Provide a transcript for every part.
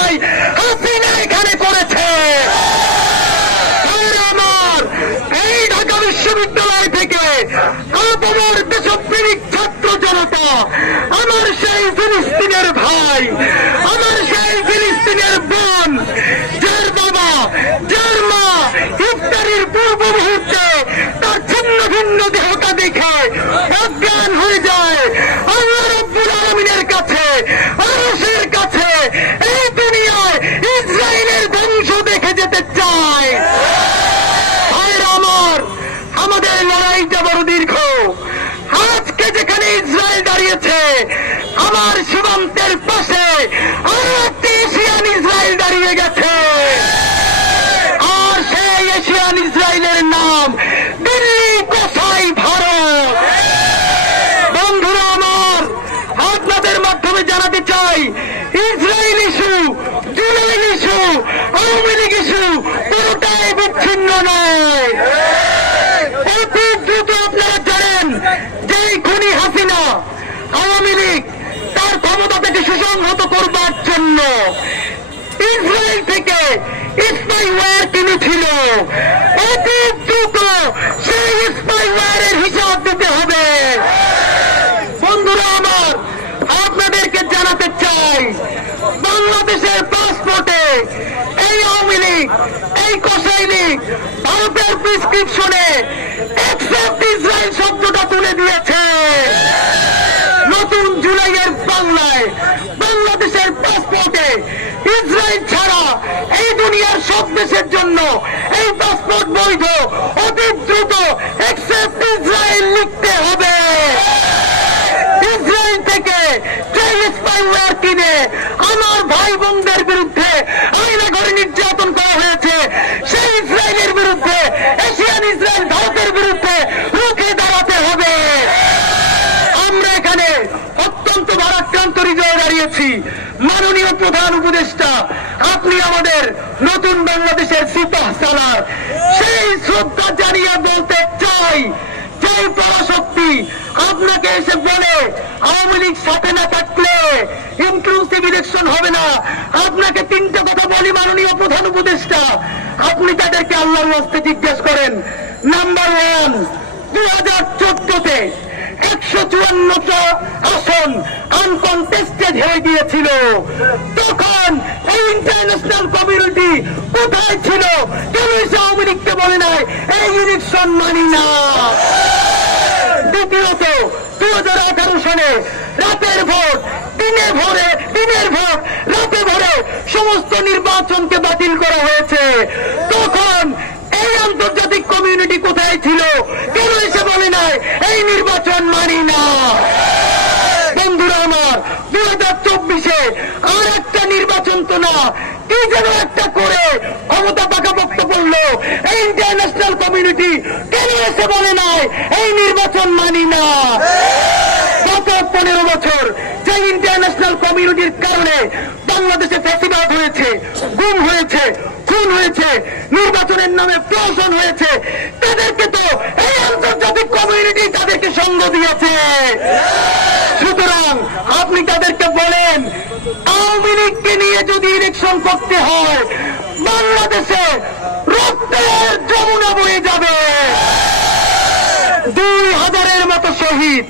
নাই হাসিনা এখানে করেছে আমার এই ঢাকা বিশ্ববিদ্যালয় থেকে আমার দেশপ্রেমিক ছাত্র জনতা, আমার সেই ফিলিস্তিনের ভাই, আমার সেই ফিলিস্তিনের বোন ইসরায়েল দাঁড়িয়েছে। আমার সীমান্তের পাশে আরও একটি এশিয়ান ইসরায়েল দাঁড়িয়ে গেছে। আর সেই এশিয়ান ইসরায়েলের নাম দিল্লি কোথায় ভারত? বন্ধুরা আমার, আপনাদের মাধ্যমে জানাতে চাই, Israel issue July issue, Awami League issue পুরোটাই বিচ্ছিন্ন নয় অতি দ্রুত আপনারা জানেন যে এই খুনি হাসিনা আওয়ামী লীগ তার ক্ষমতা থেকে সুসংহত করবার জন্য। ইসরায়েল থেকে স্পাইওয়ার কিনেছিল। অতি দ্রুত সেই স্পাইওয়ারের হিসাব দিতে হবে। বন্ধুরা আমার, আপনাদেরকে জানাতে চাই, বাংলাদেশের পাসপোর্টে এই আওয়ামী লীগ, এই কসাই লীগ ভারতের প্রেসক্রিপশনে একসেপ্ট ইসরায়েল শব্দটা তুলে দিয়েছে। নতুন জুলাইয়ের বাংলায়, বাংলাদেশের পাসপোর্টে ইসরায়েল ছাড়া এই দুনিয়ার সব দেশের জন্য এই পাসপোর্ট বৈধ, অতি দ্রুত একসেপ্ট ইসরায়েল লিখতে হবে। ইসরায়েল থেকে যে স্পাইওয়্যার কিনে আমার ভাই বোনদের বিরুদ্ধে আইনা ঘরে নির্যাতন করা হয়েছে সেই ইসরায়েলের বিরুদ্ধে এশিয়ান ইসরায়েল ভারতের বিরুদ্ধে রুখে দাঁড়াতে হবে আমরা এখানে অত্যন্ত ভারাক্রান্ত হৃদয়ে দাঁড়িয়েছি। মাননীয় প্রধান উপদেষ্টা, আপনি আমাদের নতুন বাংলাদেশের সিপাহ সালার। সেই শ্রদ্ধা জানিয়ে বলতে চাই যে পরাশক্তি আপনাকে এসে বলে, আওয়ামী লীগ সাথে না থাকলে ইনক্লুসিভ ইলেকশন হবে না। আপনাকে তিনটা কথা বলি, মাননীয় প্রধান উপদেষ্টা। আপনি তাদেরকে আল্লাহর হস্তে জিজ্ঞেস করেন নাম্বার ওয়ান দু হাজার চোদ্দতে একশো চুয়ান্নটা আসন আনকনটেস্টেড হয়ে গিয়েছিল, তখন এই ইন্টারন্যাশনাল কমিউনিটি কোথায় ছিল? কেন আওয়ামী বলে নাই? এই ইলেকশন মানি না। দ্বিতীয়ত দু হাজার আঠারো সালে রাতের ভোট দিনে ভোরে দিনের ভোট, রাতে ভোরে সমস্ত নির্বাচনকে বাতিল করা হয়েছে। তখন এই আন্তর্জাতিক কমিউনিটি কোথায় ছিল? কেন এসে বলে নাই? এই নির্বাচন মানি না। হাজার আর একটা নির্বাচন তো না, কি যেন একটা করে ক্ষমতা পাকাপোক্ত করল এই ইন্টারন্যাশনাল কমিউনিটি কেন এসে বলে নাই, এই নির্বাচন মানি না? গত পনেরো বছর যে ইন্টারন্যাশনাল কমিউনিটির কারণে বাংলাদেশে ফ্যাসিবাদ হয়েছে, গুম হয়েছে খুন হয়েছে, নির্বাচনের নামে প্রহসন হয়েছে। তাদেরকে তো এই আন্তর্জাতিক কমিউনিটি তাদেরকে সঙ্গ দিয়েছে। সুতরাং আপনি তাদেরকে বলেন, আওয়ামী লীগকে নিয়ে যদি ইলেকশন করতে হয়, বাংলাদেশে রক্তের যমুনা বয়ে যাবে। দুই হাজারের মতো শহীদ,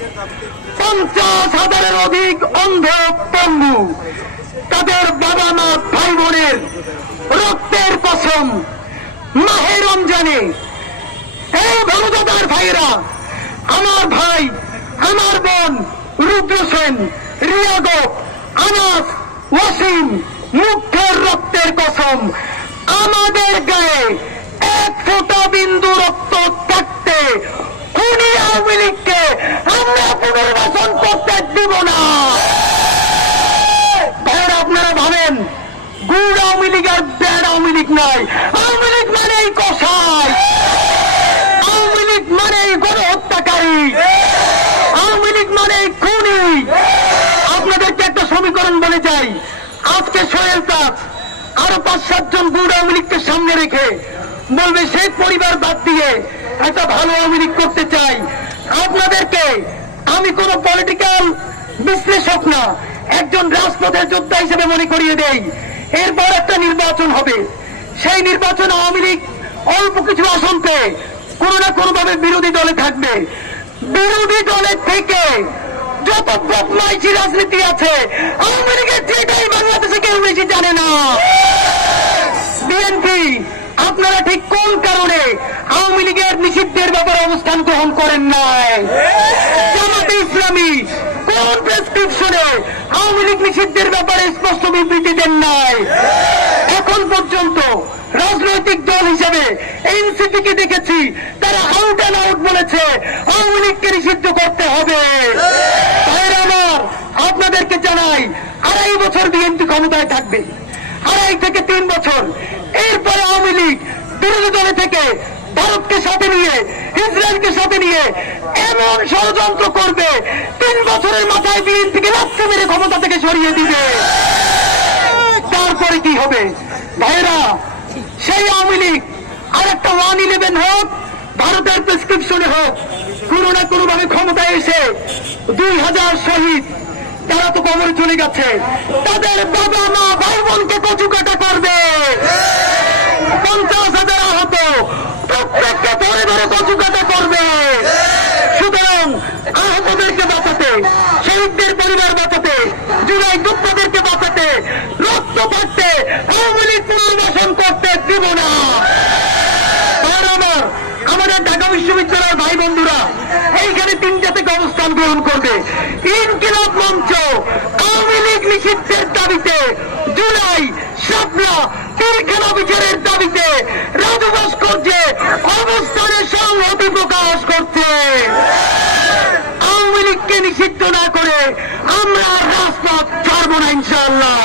পঞ্চাশ হাজারের অধিক অন্ধ পঙ্গু, তাদের বাবা মা ভাই বোনের এই ভারতার ভাইরা, আমার ভাই, আমার বোন, রুদ্র সেন, রিয়া আনাস, ওয়াসিম মুখের রক্তের কসম, আমাদের গায়ে এক ফোঁটা বিন্দু রক্ত থাকতে খুনি আওয়ামী লীগকে আমরা পুনর্বাসন করতে দিব না। ভাইয়েরা আপনারা ভাবেন, গুড আওয়ামী লীগ আর ব্যাড আওয়ামী লীগ নয়। আওয়ামী লীগ মানেই কষাই আওয়ামী লীগ মানেই গণহত্যাকারী আওয়ামী লীগ মানেই খুনি আপনাদেরকে সমীকরণ বলে যাই, আজকে সোহেল তাজ আরও পাঁচ সাতজন গুড আওয়ামী লীগকে সামনে রেখে বলবে, সেই পরিবার বাদ দিয়ে একটা ভালো আওয়ামী লীগ করতে চাই। আপনাদেরকে, আমি কোন পলিটিক্যাল বিশ্লেষক না, একজন রাজপথের যোদ্ধা হিসেবে মনে করিয়ে দেই। এরপর একটা নির্বাচন হবে। সেই নির্বাচন আওয়ামী লীগ অল্প কিছু আসন পেয়ে কোনো না কোনোভাবে বিরোধী দলে থাকবে। বিরোধী দলের থেকে যত বদমাইশি রাজনীতি আছে, আওয়ামী লীগের যেটাই বাংলাদেশে কেউ বেশি জানে না। বিএনপি, আপনারা ঠিক কোন কারণে আওয়ামী লীগের নিষিদ্ধের ব্যাপারে অবস্থান গ্রহণ করেন নাই? জামাতে ইসলামী, কোন প্রেসক্রিপশনে আওয়ামী লীগ নিষিদ্ধের ব্যাপারে স্পষ্ট বিবৃতি দেন নাই? এখন পর্যন্ত রাজনৈতিক দল হিসেবে এনসিপি কে দেখেছি, তারা অ্যান্ড আউট বলেছে, আওয়ামী লীগকে নিষিদ্ধ করতে হবে। আমার, আপনাদেরকে জানাই, আড়াই বছর বিএনপি ক্ষমতায় থাকবে। আড়াই থেকে তিন বছর। এরপরে আওয়ামী লীগ বিরোধী দলে থেকে ভারতকে সাথে নিয়ে, ইসরায়েলকে সাথে নিয়ে এমন ষড়যন্ত্র করবে, তিন বছরের মাথায় বিএনপিকে রাস্তা মেরে ক্ষমতা থেকে সরিয়ে দিবে। তারপরে কি হবে? ভাইরা সেই আওয়ামী লীগ আর একটা ওয়ান ইলেভেন হোক ভারতের প্রেসক্রিপশনে হোক কোনো না কোনো ভাবে ক্ষমতায় এসে দুই হাজার শহীদ, তারা তো কবরে চলে গেছে। তাদের বাবা মা ভাই বোনকে কচু কাটা করবে। পঞ্চাশ হাজার আহত, প্রত্যেককে ধরে ধরে কচু কাটা করবে। সুতরাং আহতদেরকে বাঁচাতে, শহীদদের পরিবার বাঁচাতে, জুলাই যোদ্ধাদেরকে বাঁচাতে, রক্ত পাচ্ছে আওয়ামী লীগ পুনর্বাসন করতে দিব না আর আমার আমাদের ঢাকা বিশ্ববিদ্যালয়ের ভাই বন্ধুরা, এইখানে তিনটা থেকে অবস্থান গ্রহণ করবে। ইনকিলাব মঞ্চ আওয়ামী লীগ নিষিদ্ধের দাবিতে জুলাই শাপলা পিলখানা বিচারের দাবিতে রাজু ভাস্কর্যে অবস্থানে সংহতি প্রকাশ করছে। আওয়ামী লীগকে নিষিদ্ধ না করে আমরা রাজপথ ছাড়বো না ইনশাআল্লাহ।